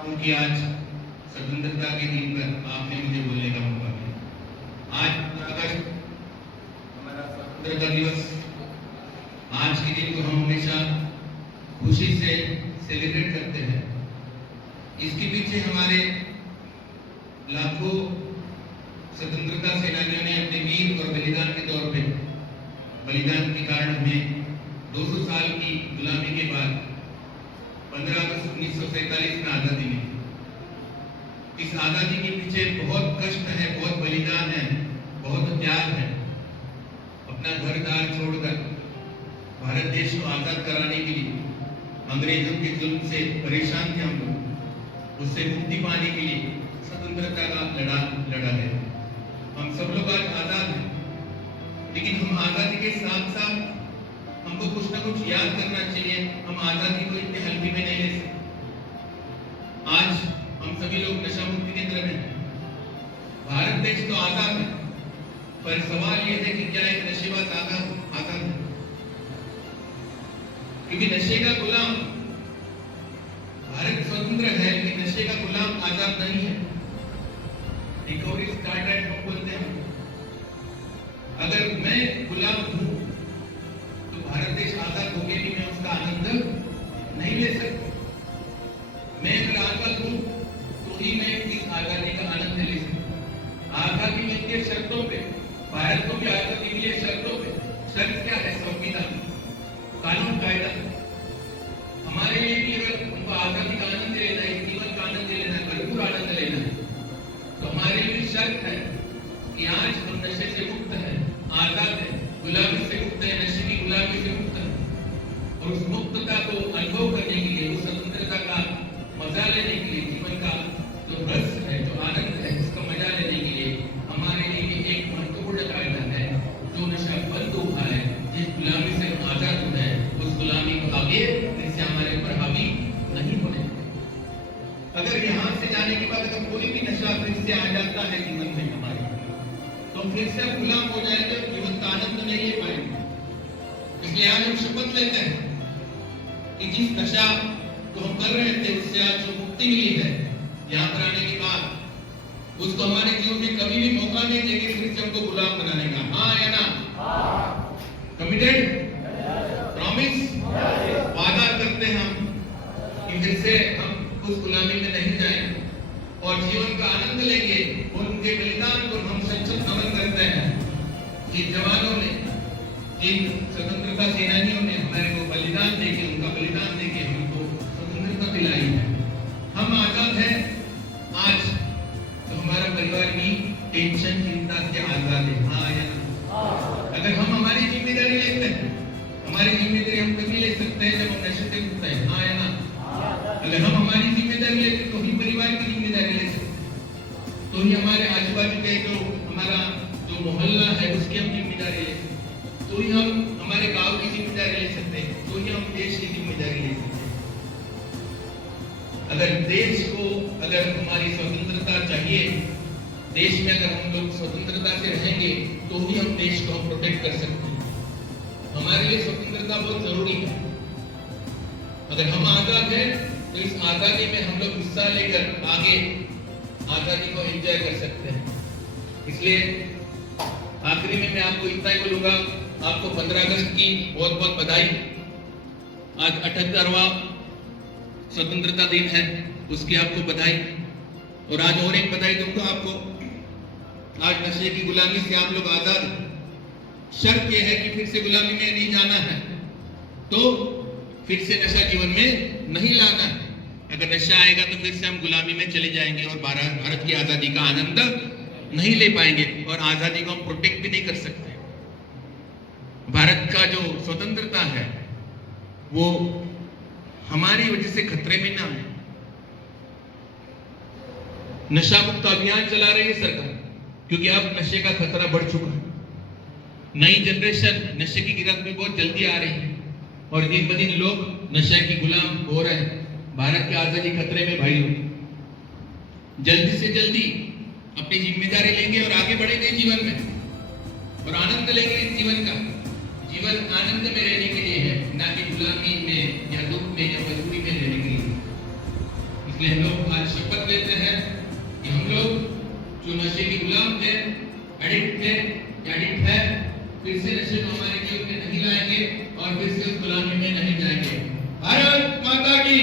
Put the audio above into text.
कि आज स्वतंत्रता के दिन पर आपने मुझे बोलने का मौका दिया। आज 15 अगस्त हमारा स्वतंत्रता दिवस, आज के दिन को हम हमेशा खुशी से सेलिब्रेट करते हैं। इसके पीछे हमारे लाखों स्वतंत्रता सेनानियों ने अपने वीर और बलिदान के तौर पे, बलिदान के कारण हमें 200 साल की गुलामी के बाद 15 अगस्त 1947 में आज़ादी मिली। इस आज़ादी के पीछे बहुत कष्ट है, बहुत बलिदान है, बहुत त्याग है। अपना घर द्वार छोड़कर भारत देश को आज़ाद कराने के लिए अंग्रेजों के जुल्म से परेशान थे हम लोग, उससे मुक्ति पाने के लिए स्वतंत्रता का लड़ा गया। हम सब लोग आज आज़ाद हैं, लेकिन हम आज़ादी के साथ साथ हमको कुछ ना कुछ याद करना चाहिए। हम आज़ादी को इतने हल्के में नहीं ले सकते। आज हम सभी लोग नशा मुक्ति केंद्र में हैं। भारत देश तो आज़ाद है, पर सवाल यह है कि क्या एक नशेबाज आज़ाद है? क्योंकि नशे का गुलाम, भारत स्वतंत्र है लेकिन नशे का गुलाम आज़ाद नहीं है। रिकवरी स्टार्टेड हम बोलते हैं। अगर मैं गुलाम हूं तो भारत देश आजाद होके भी मैं उसका आनंद नहीं ले सकता। मैं अगर आजाद हूं तो ही मैं इस आजादी का आनंद ले सकता। आजादी मिलती है शर्तों पे, भारत को भी आजादी मिली है शर्तों पे। शर्त क्या है? संविधान, कानून, कायदा। हमारे लिए भी अगर हमको आजादी का आनंद लेना है, जीवन का आनंद लेना है, भरपूर आनंद लेना है, तो हमारे लिए शर्त है कि आज हम नशे से मुक्त हैं, आजाद है, गुलामी से मुक्त है, नशे की गुलामी से मुक्त है। और उस मुक्तता को अनुभव करने के लिए, उस स्वतंत्रता का मजा लेने के लिए, जीवन का जो रस है, जो आनंद है, उसका मजा लेने के लिए हमारे लिए भी एक महत्वपूर्ण कायदा है। जो नशा बंद हुआ है, जिस गुलामी से हम आजाद हुए हैं, उस गुलामी को आगे इससे हमारे ऊपर हावी नहीं होने। अगर यहाँ से जाने के बाद अगर कोई भी नशा फिर से आ जाता है जीवन में हमारे, तो फिर से हम गुलाम हो जाएंगे, जीवन का आनंद नहीं ले पाएंगे। इसलिए आज हम शपथ लेते हैं कि जिस नशा को हम कर रहे थे उससे आज जो मुक्ति मिली है यहाँ पर आने के बाद, उसको हमारे जीवन में कभी भी मौका नहीं देंगे फिर से हमको गुलाम बनाने का। हाँ या ना? कमिटेड? प्रॉमिस? वादा करते हैं हम कि फिर से हम उस गुलामी में नहीं जाएंगे और जीवन का आनंद लेंगे। उनके बलिदान को हम सचमुच नमन करते हैं कि जवानों ने, इन स्वतंत्रता सेनानियों ने हमारे को बलिदान देके, उनका बलिदान देके हमको स्वतंत्रता दिलाई है। हम आजाद हैं आज, तो हमारा परिवार भी टेंशन चिंता से आजाद है। हाँ या ना? अगर हम हमारी जिम्मेदारी लेते हैं, हमारी जिम्मेदारी हम तभी ले सकते हैं जब हम नशे से मुक्त हैं। हाँ या ना? अगर हम हमारी जिम्मेदारी लेते तो ही परिवार की जिम्मेदारी ले सकते हैं, तो ही हमारे आजू बाजू के जो हमारा जो मोहल्ला है उसकी हम जिम्मेदारी ले सकते हैं, तो ही हम हमारे गांव की जिम्मेदारी ले सकते हैं, तो ही हम देश की जिम्मेदारी ले सकते हैं। अगर देश को, अगर हमारी स्वतंत्रता चाहिए, देश में अगर हम लोग स्वतंत्रता से रहेंगे तो ही हम देश को हम प्रोटेक्ट कर सकते हैं। हमारे लिए स्वतंत्रता बहुत जरूरी है। अगर हम आजाद हैं तो इस आजादी में हम लोग हिस्सा लेकर आगे आजादी को एंजॉय कर सकते हैं। इसलिए आखिरी में मैं आपको इतना ही बोलूंगा, आपको 15 अगस्त की बहुत बहुत बधाई। आज 78वां स्वतंत्रता दिन है, उसकी आपको बधाई। और आज और एक बधाई दूंगा आपको, आज नशे की गुलामी से आप लोग आजाद हैं। शर्त यह है कि फिर से गुलामी में नहीं जाना है, तो फिर से नशा जीवन में नहीं लाना है। अगर नशा आएगा तो फिर से हम गुलामी में चले जाएंगे और भारत की आजादी का आनंद नहीं ले पाएंगे और आजादी को हम प्रोटेक्ट भी नहीं कर सकते। भारत का जो स्वतंत्रता है वो हमारी वजह से खतरे में ना है। नशा मुक्त अभियान चला रही है सरकार, क्योंकि अब नशे का खतरा बढ़ चुका है। नई जनरेशन नशे की गिरफ्त में बहुत जल्दी आ रही है और दिन ब दिन लोग नशे की गुलाम हो रहे हैं। भारत की आजादी खतरे में भाई लोग, जल्दी से जल्दी अपनी जिम्मेदारी लेंगे और आगे बढ़ेंगे जीवन में और आनंद लेंगे इस जीवन का। जीवन आनंद में रहने के लिए है, ना कि गुलामी में या दुख में या मजबूरी में रहने के लिए। इसलिए हम लोग आज शपथ लेते हैं कि हम लोग जो नशे के गुलाम थे, एडिक्ट थे या एडिक्ट है, फिर से नशे को हमारे जीवन में नहीं लाएंगे और फिर से उस गुलामी में नहीं जाएंगे। भारत माता की